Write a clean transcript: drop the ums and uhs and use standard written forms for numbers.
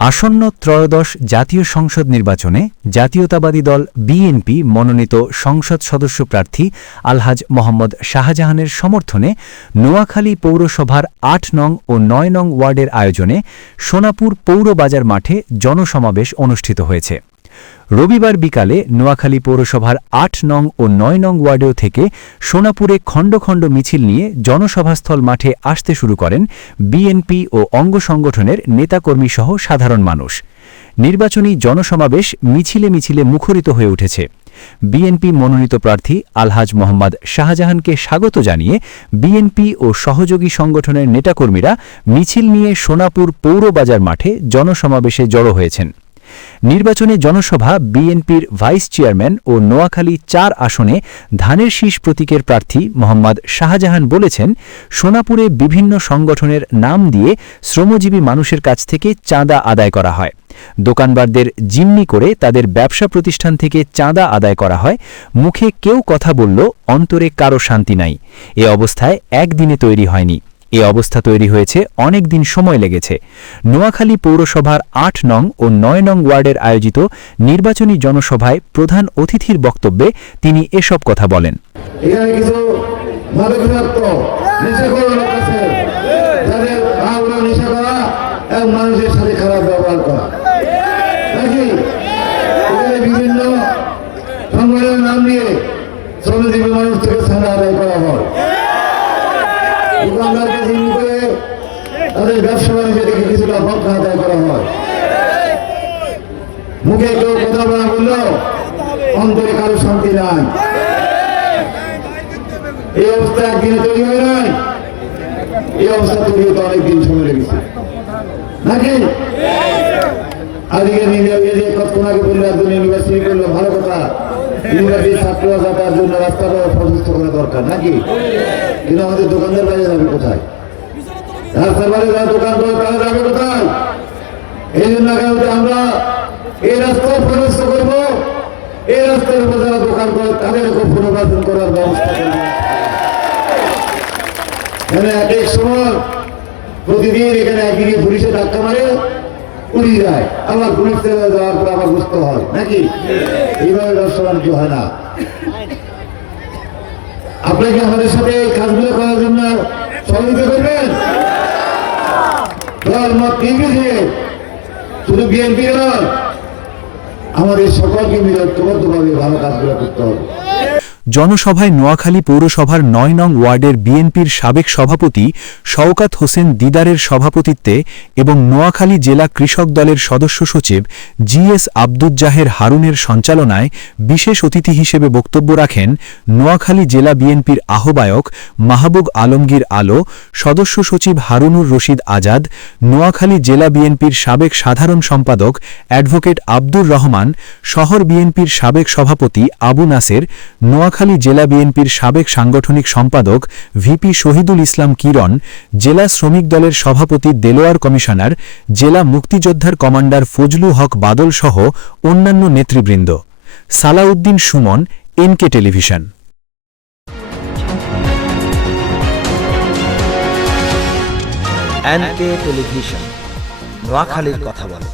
আসন্ন ত্রয়োদশ জাতীয় সংসদ নির্বাচনে জাতীয়তাবাদী দল বিএনপি মনোনীত সংসদ সদস্য প্রার্থী আলহাজ মোহাম্মদ শাহজাহানের সমর্থনে নোয়াখালী পৌরসভার ৮ নং ও ৯ নং ওয়ার্ডের আয়োজনে সোনাপুর পৌর বাজার মাঠে জনসমাবেশ অনুষ্ঠিত হয়েছে। রবিবার বিকালে নোয়াখালী পৌরসভার ৮ নং ও ৯ নং ওয়ার্ডেও থেকে সোনাপুরে খণ্ড খণ্ড মিছিল নিয়ে জনসভাস্থল মাঠে আসতে শুরু করেন বিএনপি ও অঙ্গ সংগঠনের নেতাকর্মীসহ সাধারণ মানুষ। নির্বাচনী জনসমাবেশ মিছিলে মিছিলে মুখরিত হয়ে উঠেছে। বিএনপি মনোনীত প্রার্থী আলহাজ মোহাম্মদ শাহজাহানকে স্বাগত জানিয়ে বিএনপি ও সহযোগী সংগঠনের নেতাকর্মীরা মিছিল নিয়ে সোনাপুর পৌর বাজার মাঠে জনসমাবেশে জড়ো হয়েছেন। নির্বাচনে জনসভা বিএনপির ভাইস চেয়ারম্যান ও নোয়াখালী ৪ আসনে ধানের শীষ প্রতীকের প্রার্থী মোহাম্মদ শাহজাহান বলেছেন, সোনাপুরে বিভিন্ন সংগঠনের নাম দিয়ে শ্রমজীবী মানুষের কাছ থেকে চাঁদা আদায় করা হয়। দোকানদারদের জিম্মি করে তাদের ব্যবসা প্রতিষ্ঠান থেকে চাঁদা আদায় করা হয়। মুখে কেউ কথা বলল, অন্তরে কারো শান্তি নাই। এ অবস্থায় একদিনে তৈরি হয়নি। এ অবস্থা তৈরি হয়েছে, অনেক দিন সময় লেগেছে। নোয়াখালী পৌরসভার ৮ নং ও ৯ নং ওয়ার্ডের আয়োজিত নির্বাচনী জনসভায় প্রধান অতিথির বক্তব্যে তিনি এসব কথা বলেন। বিভিন্ন সংগঠনের নাম দিয়ে শ্রমজীবী মানুষ থেকে চাঁদা আদায় করা হয়। দোকানদারকে জিম্মি করে তাদের ব্যবসা বাণিজ্য থেকে কিছুটা হক আদায় করা হয়। মুখে কেউ কথা বলা বললেও অন্তরে কারো শান্তি নাই। এই অবস্থা একদিনে তৈরি হয় নাই, এই অবস্থা তৈরি হতে অনেকদিন সময় লেগেছে নাকি? আজকে কোনাকে বললে একজন ইউনিভার্সিটি করলো, ভালো কথা, ইউনিভার্সিটি ছাত্ররা যাতায়ার জন্য রাস্তাটা প্রশস্ত করা দরকার নাকি? কিন্তু আমাদের দোকানদার বাইরে যাবে কোথায়? রাস্তার বাইরে যারা দোকান করে তারা যাবে কোথায়? এই জন্য আমরা এই রাস্তা প্রশস্ত করবো, এই রাস্তার উপর যারা দোকান করে তাদের উপর পুনর্বাসন করার ব্যবস্থা করবো। এক সময় প্রতিদিন এখানে একদিকে পুলিশে ধাক্কা মারে, পুলিশ যায়, আবার পুলিশ যাওয়ার পর আবার বুঝতে হয় নাকি? এইভাবে ব্যবসা বাণিজ্য হয় না। আপনাকে আমাদের সাথে এই কাজগুলো করার জন্য সহযোগিতা করবেন। দল মত নির্বিশেষে শুধু বিএনপি নয়, আমাদের সকলকে মিলে ঐক্যবদ্ধভাবে ভালো কাজগুলো করতে হবে। জনসভায় নোয়াখালী পৌরসভার ৯ নং ওয়ার্ডের বিএনপির সাবেক সভাপতি শওকাত হোসেন দিদারের সভাপতিত্বে এবং নোয়াখালী জেলা কৃষক দলের সদস্য সচিব জিএস আব্দুজ্জাহের হারুনের সঞ্চালনায় বিশেষ অতিথি হিসেবে বক্তব্য রাখেন নোয়াখালী জেলা বিএনপির আহ্বায়ক মাহবুব আলমগীর আলো, সদস্য সচিব হারুনুর রশিদ আজাদ, নোয়াখালী জেলা বিএনপির সাবেক সাধারণ সম্পাদক অ্যাডভোকেট আব্দুর রহমান, শহর বিএনপির সাবেক সভাপতি আবু নাসের, নোয়াখালী জেলা বিএনপির সাবেক সাংগঠনিক সম্পাদক ভিপি শহীদুল ইসলাম কিরণ, জেলা শ্রমিক দলের সভাপতি দেলোয়ার কমিশনার, জেলা মুক্তিযোদ্ধার কমান্ডার ফজলু হক বাদল সহ অন্যান্য নেতৃবৃন্দ। Salauddin Sumon, NK television. NK television, নোয়াখালীর কথা বলে।